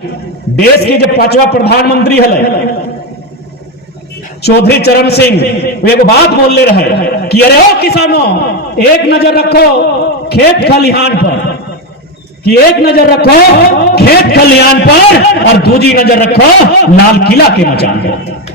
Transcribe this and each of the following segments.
देश के जो 5वां प्रधानमंत्री है चौधरी चरण सिंह, वो एक बात बोल ले रहे कि अरे ओ किसानों, एक नजर रखो खेत खलिहान पर, कि एक नजर रखो खेत खलिहान पर और दूसरी नजर रखो लाल किला के मचान पर।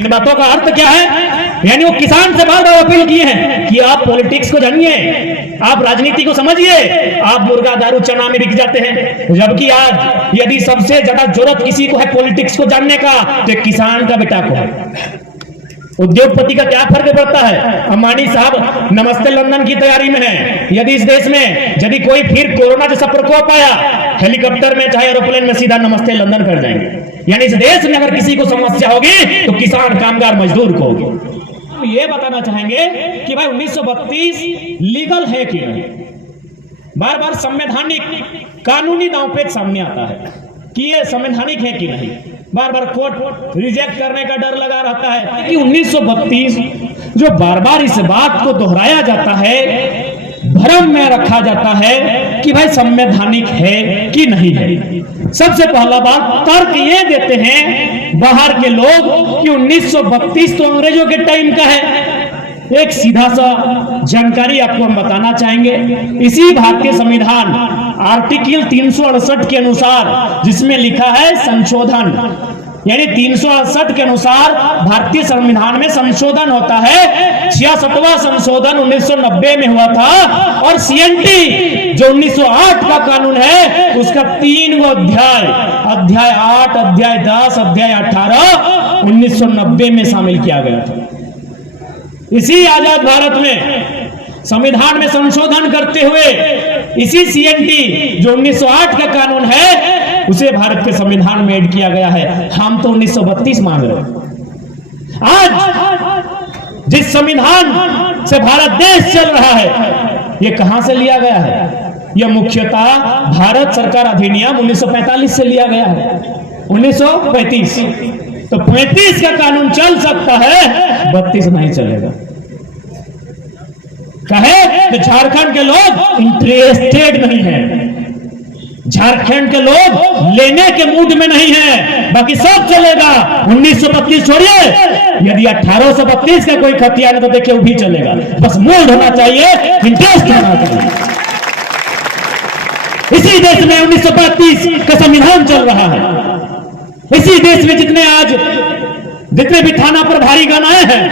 इन बातों का अर्थ क्या है? यानी वो किसान से बार बार अपील किए हैं कि आप पॉलिटिक्स को जानिए, आप राजनीति को समझिए, आप मुर्गा दारू चना में बिक जाते हैं। जबकि आज यदि सबसे ज्यादा जरूरत किसी को है पॉलिटिक्स को जानने का तो किसान का बेटा को है। उद्योगपति का क्या फर्क पड़ता है? अंबानी साहब नमस्ते लंदन की तैयारी में है। यदि इस देश में यदि कोई फिर कोरोना जैसा प्रकोप आया, हेलीकॉप्टर में चाहे एरोप्लेन में सीधा नमस्ते लंदन कर जाएंगे। यानी इस देश में अगर किसी को समस्या होगी तो किसान कामगार मजदूर को होगी। हम ये बताना चाहेंगे कि भाई 1932 लीगल है कि नहीं। बार बार संवैधानिक कानूनी दांवपेच सामने आता है कि ये संवैधानिक है कि नहीं। बार बार कोर्ट रिजेक्ट करने का डर लगा रहता है कि 1932 जो बार बार इस बात को दोहराया जाता है, भ्रम में रखा जाता है कि भाई संवैधानिक है कि नहीं है। सबसे पहला बात तर्क ये देते हैं बाहर के लोग कि 1932 तो अंग्रेजों के टाइम का है। एक सीधा सा जानकारी आपको हम बताना चाहेंगे। इसी भारतीय संविधान आर्टिकल 368 के अनुसार, जिसमें लिखा है संशोधन, यानी 368 के अनुसार भारतीय संविधान में संशोधन होता है। 66वां संशोधन 1990 में हुआ था और सीएनटी जो 1908 का कानून है उसका 3 गो अध्याय, अध्याय 8, अध्याय 10, अध्याय 18 1990 में शामिल किया गया था। इसी आजाद भारत में संविधान में संशोधन करते हुए इसी सीएनटी जो 1908 का कानून है उसे भारत के संविधान में ऐड किया गया है। हम तो 1932 मांग रहे हैं। आज जिस संविधान से भारत देश चल रहा है ये कहां से लिया गया है? यह मुख्यतः भारत सरकार अधिनियम 1945 से लिया गया है। 1935 तो 35 का कानून चल सकता है, 32 नहीं चलेगा। कहे तो झारखंड के लोग इंटरेस्टेड नहीं है, झारखंड के लोग लेने के मूड में नहीं है, बाकी सब चलेगा। 1932 छोड़िए, यदि 1832 का कोई खतियान तो देखिए वो भी चलेगा। बस मूड होना चाहिए, इंटरेस्ट होना चाहिए। इसी देश में 1932 का संविधान चल रहा है। इसी देश में जितने भी थाना पर भारी गन आए हैं,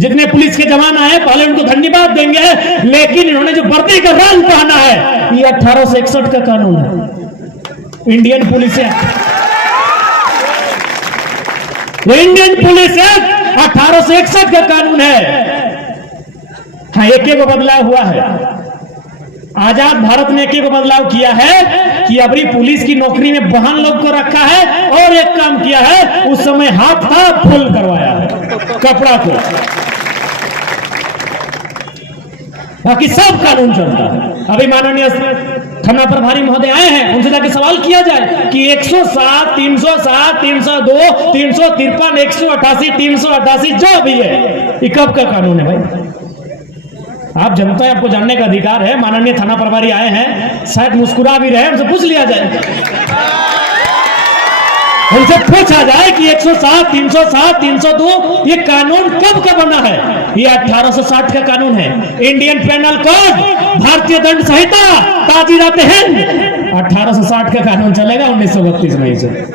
जितने पुलिस के जवान आए, पहले उनको धन्यवाद देंगे, लेकिन इन्होंने जो वर्दी का रंग पहना है ये 1861 का कानून है, Indian police act. Indian police act 1861 का कानून है। हाँ, एक बदलाव हुआ है। आजाद भारत ने एक बदलाव किया है कि अभी पुलिस की नौकरी में बहन लोग को रखा है और एक काम किया है, उस समय हाथ था फुल करवाया है कपड़ा को, बाकी सब कानून चलता है। अभी माननीय थाना प्रभारी महोदय आए हैं, उनसे जाके सवाल किया जाए कि 107, 307, 302, 353, 188, 388 जो भी है ये कब का कानून है भाई? आप जनता है, आपको जानने का अधिकार है। माननीय थाना प्रभारी आए हैं, शायद मुस्कुरा भी रहे, उनसे पूछ लिया जाए, उनसे पूछा जाए कि 107, 307, 302 ये कानून कब का बना है? ये 1860 का कानून है। इंडियन पेनल कोड, भारतीय दंड संहिता, ताजीरात हिंद, 1860 का कानून चलेगा, 1932 नहीं चलेगा।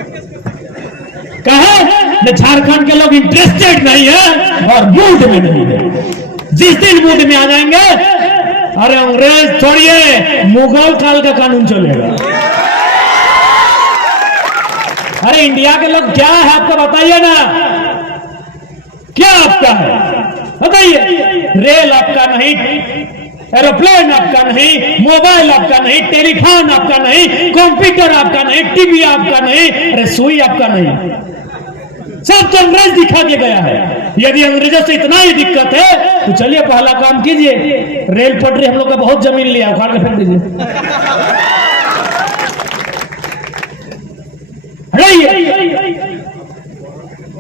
कहे झारखंड के लोग इंटरेस्टेड नहीं है और मूड में नहीं है। जिस दिन मूड में आ जाएंगे, अरे अंग्रेज छोड़िए, मुगल काल का कानून चलेगा। अरे इंडिया के लोग क्या है आपका बताइए ना, क्या आपका है बताइए? रेल आपका नहीं, एरोप्लेन आपका नहीं, मोबाइल आपका नहीं, टेलीफोन आपका नहीं, कंप्यूटर आपका नहीं, टीवी आपका नहीं, अरे सुई आपका नहीं, सब तो अंग्रेज दिखा के गया है। यदि अंग्रेजों से इतना ही दिक्कत है तो चलिए पहला काम कीजिए, रेल पटरी हम लोग का बहुत जमीन लिया, उखाड़ के फेंक दीजिए।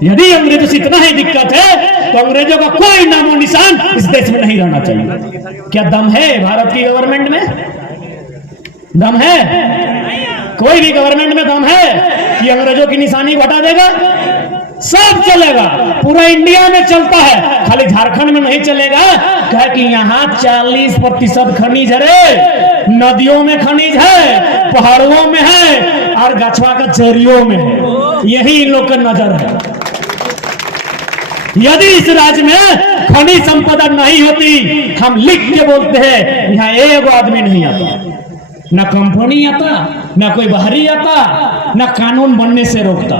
यदि अंग्रेजों से इतना ही दिक्कत है तो अंग्रेजों का कोई नामो निशान इस देश में नहीं रहना चाहिए। क्या दम है भारत की गवर्नमेंट में? दम है? कोई भी गवर्नमेंट में दम है? अंग्रेजों की निशानी को हटा देगा? सब चलेगा, पूरा इंडिया में चलता है, खाली झारखंड में नहीं चलेगा। कहे कि यहाँ 40% खनिज है रे, नदियों में खनिज है, पहाड़ों में है और गछवा का जरियों में है। यही इन लोग का नजर है। यदि इस राज्य में खनिज संपदा नहीं होती, हम लिख के बोलते हैं यहाँ एक आदमी नहीं आता, ना कंपनी आता, ना कोई बाहरी आता, ना कानून बनने से रोकता,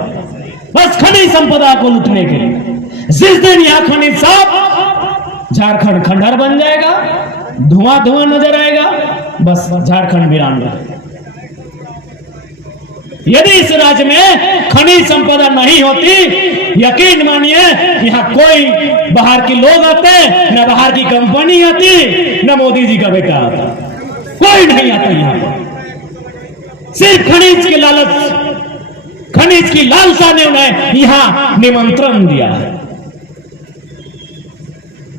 बस खनिज संपदा को लूटने के लिए। जिस दिन यहाँ खनिज साफ, झारखंड खंडहर बन जाएगा, धुआं धुआं नजर आएगा, बस झारखंड वीरान रहेगा। यदि इस राज्य में खनिज संपदा नहीं होती, यकीन मानिए यहाँ कोई बाहर के लोग आते, न बाहर की कंपनी आती, न मोदी जी का बेटा आता, कोई नहीं आता यहाँ पर। सिर्फ खनिज की लालच, खनिज की लालसा ने उन्हें यहां निमंत्रण दिया है,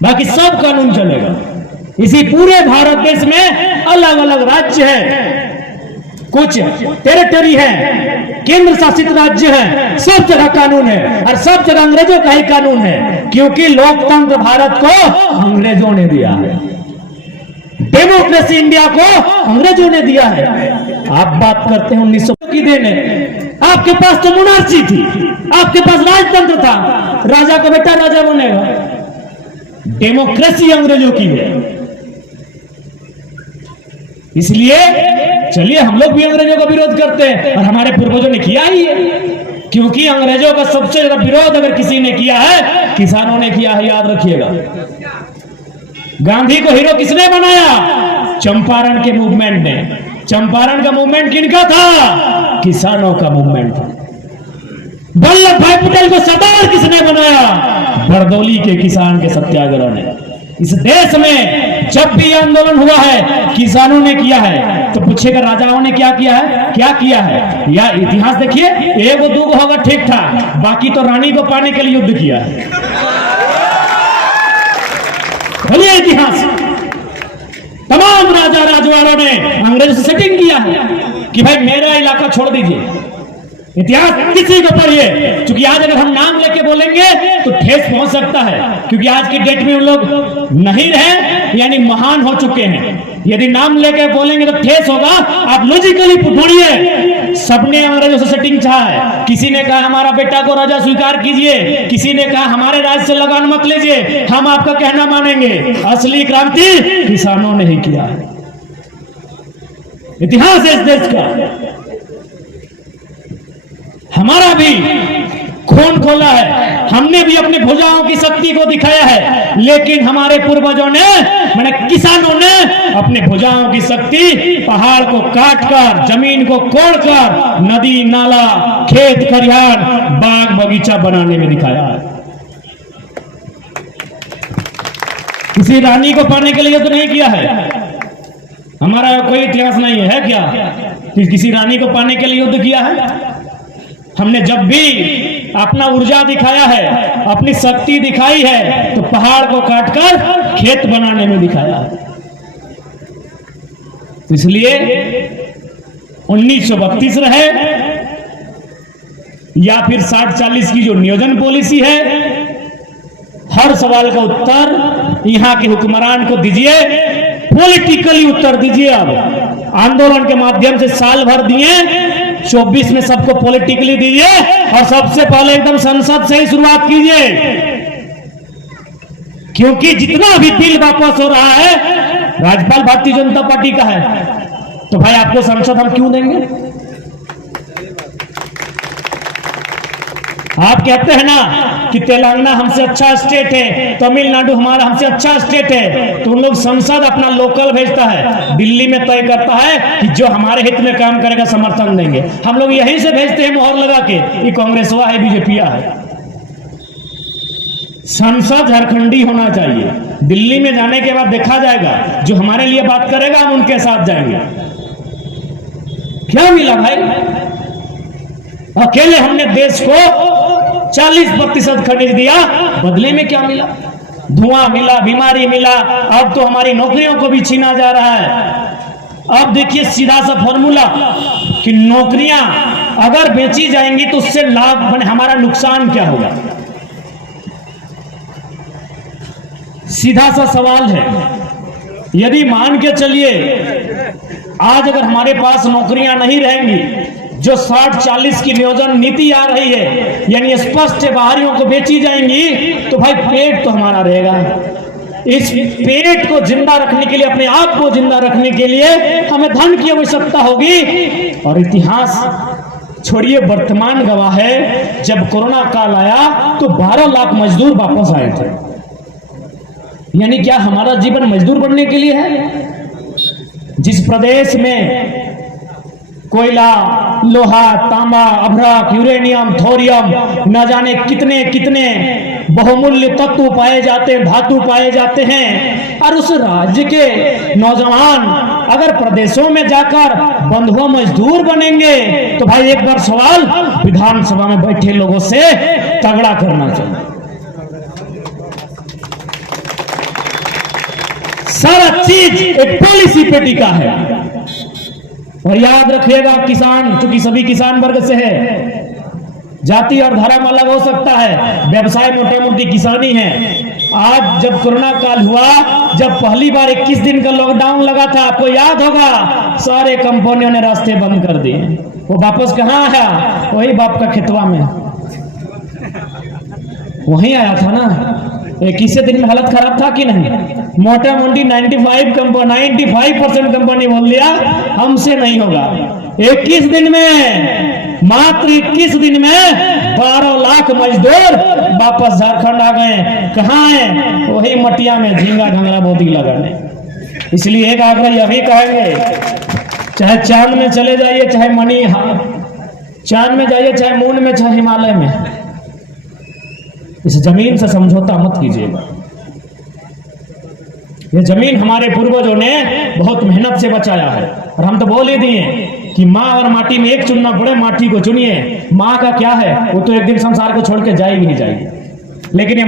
बाकी सब कानून चलेगा। इसी पूरे भारत देश में अलग अलग राज्य है, कुछ टेरिटरी है, केंद्र शासित राज्य है, सब जगह कानून है और सब जगह अंग्रेजों का ही कानून है, क्योंकि लोकतंत्र भारत को अंग्रेजों ने दिया है, डेमोक्रेसी इंडिया को अंग्रेजों ने दिया है। आप बात करते हैं 1900 की देन है, आपके पास तो मोनार्ची थी, आपके पास राजतंत्र था, राजा का बेटा राजा बनेगा। डेमोक्रेसी अंग्रेजों की है, इसलिए चलिए हम लोग भी अंग्रेजों का विरोध करते हैं और हमारे पूर्वजों ने किया ही है, क्योंकि अंग्रेजों का सबसे ज्यादा विरोध अगर किसी ने किया है, किसानों ने किया है, याद रखिएगा। गांधी को हीरो किसने बनाया? चंपारण के मूवमेंट ने। चंपारण का मूवमेंट किनका था? किसानों का मूवमेंट था। वल्लभ भाई पटेल को सरदार किसने बनाया? बरदौली के किसान के सत्याग्रह ने। इस देश में जब भी आंदोलन हुआ है किसानों ने किया है, तो पूछेगा राजाओं ने क्या किया है? क्या किया है? या इतिहास देखिए, एक दो होगा ठीक ठाक, बाकी तो रानी को पाने के लिए युद्ध किया है। बोलिए इतिहास, तमाम राजा राजवाड़ों ने अंग्रेजों से सेटिंग किया है कि भाई मेरा इलाका छोड़ दीजिए। इतिहास किसी को पढ़िए, क्योंकि आज अगर हम नाम लेके बोलेंगे तो ठेस पहुंच सकता है, क्योंकि आज की डेट में उन लोग नहीं रहे, यानी महान हो चुके हैं। यदि नाम लेके बोलेंगे तो ठेस होगा। आप लॉजिकली ढूंढिए, सबने अंग्रेजों से सेटिंग चाहा है। किसी ने कहा हमारा बेटा को राजा स्वीकार कीजिए, किसी ने कहा हमारे राज्य से लगान मत लीजिए, हम आपका कहना मानेंगे। असली क्रांति किसानों ने ही किया है। इतिहास है इस देश का, हमारा भी खून खोला है, हमने भी अपनी भुजाओं की शक्ति को दिखाया है, लेकिन हमारे पूर्वजों ने, माने किसानों ने, अपनी भुजाओं की शक्ति पहाड़ को काटकर, जमीन को कोड़कर, नदी नाला, खेत खलिहान, बाग बगीचा बनाने में दिखाया है। किसी रानी को पाने के लिए तो नहीं किया है। हमारा कोई इतिहास नहीं है क्या कि किसी रानी को पाने के लिए युद्ध किया है? हमने जब भी अपना ऊर्जा दिखाया है, अपनी शक्ति दिखाई है, तो पहाड़ को काटकर खेत बनाने में दिखाया है। इसलिए 1932 रहे या फिर 60-40 की जो नियोजन पॉलिसी है, हर सवाल का उत्तर यहां के हुक्मरान को दीजिए, पॉलिटिकली उत्तर दीजिए। अब आंदोलन के माध्यम से साल भर दिए, 24 में सबको पॉलिटिकली दीजिए और सबसे पहले एकदम संसद से ही शुरुआत कीजिए, क्योंकि जितना भी बिल वापस हो रहा है राज्यपाल भारतीय जनता पार्टी का है, तो भाई आपको संसद हम क्यों देंगे? आप कहते हैं ना कि तेलंगाना हमसे अच्छा स्टेट है, तमिलनाडु हमारा हमसे अच्छा स्टेट है, तो उन लोग संसद अपना लोकल भेजता है, दिल्ली में तय करता है कि जो हमारे हित में काम करेगा समर्थन देंगे। हम लोग यहीं से भेजते हैं मोहर लगा के, ये कांग्रेस हुआ है, बीजेपी है। संसद झारखंडी होना चाहिए। दिल्ली में जाने के बाद देखा जाएगा, जो हमारे लिए बात करेगा हम उनके साथ जाएंगे। क्या मिला भाई? अकेले हमने देश को 40% खनिज दिया, बदले में क्या मिला? धुआं मिला, बीमारी मिला, अब तो हमारी नौकरियों को भी छीना जा रहा है। अब देखिए सीधा सा फॉर्मूला कि नौकरियां अगर बेची जाएंगी तो उससे लाभ माने हमारा नुकसान क्या होगा? सीधा सा सवाल है। यदि मान के चलिए आज अगर हमारे पास नौकरियां नहीं रहेंगी, जो 60-40 की नियोजन नीति आ रही है, यानी स्पष्ट बाहरियों को बेची जाएंगी, तो भाई पेट तो हमारा रहेगा। इस पेट को जिंदा रखने के लिए, अपने आप को जिंदा रखने के लिए हमें धन की आवश्यकता होगी। और इतिहास छोड़िए, वर्तमान गवाह है, जब कोरोना काल आया तो 12 लाख मजदूर वापस आए थे। यानी क्या हमारा जीवन मजदूर बनने के लिए है? जिस प्रदेश में कोयला, लोहा, तांबा, अभ्रक, यूरेनियम, थोरियम, न जाने कितने कितने बहुमूल्य तत्व पाए जाते हैं, धातु पाए जाते हैं, और उस राज्य के नौजवान अगर प्रदेशों में जाकर बंधुआ मजदूर बनेंगे, तो भाई एक बार सवाल विधानसभा में बैठे लोगों से तगड़ा करना चाहिए। सारा चीज एक पॉलिसी पे टिका है। और याद रखिएगा, किसान, चूंकि सभी किसान वर्ग से है, जाति और धर्म अलग हो सकता है, व्यवसाय मोटा मोटी किसानी है। आज जब कोरोना काल हुआ, जब पहली बार 21 दिन का लॉकडाउन लगा था, आपको याद होगा, सारे कंपनियों ने रास्ते बंद कर दिए। वो वापस कहां आया? वही बाप का खेतवा में वहीं आया था ना। 21 दिन में हालत खराब था कि नहीं? मोटा मोटी 95% कंपनी बोल दिया हमसे नहीं होगा। 21 दिन में, मात्र 21 दिन में 12 लाख मजदूर वापस झारखंड आ गए। कहाँ है? वही मटिया में झींगा ढंगरा बोती लगाने। इसलिए एक आग्रह यही कहेंगे, चाहे चांद में चले जाइए, चाहे चांद में जाइए, चाहे मून में, चाहे हिमालय में, इस जमीन से समझौता मत कीजिएगा। ये जमीन हमारे पूर्वजों ने बहुत मेहनत से बचाया है। और हम तो बोल ही दिए कि माँ और माटी में एक चुनना पड़े, माटी को चुनिए। माँ का क्या है, वो तो एक दिन संसार को छोड़ के जाएगी ही जाएगी, लेकिन ये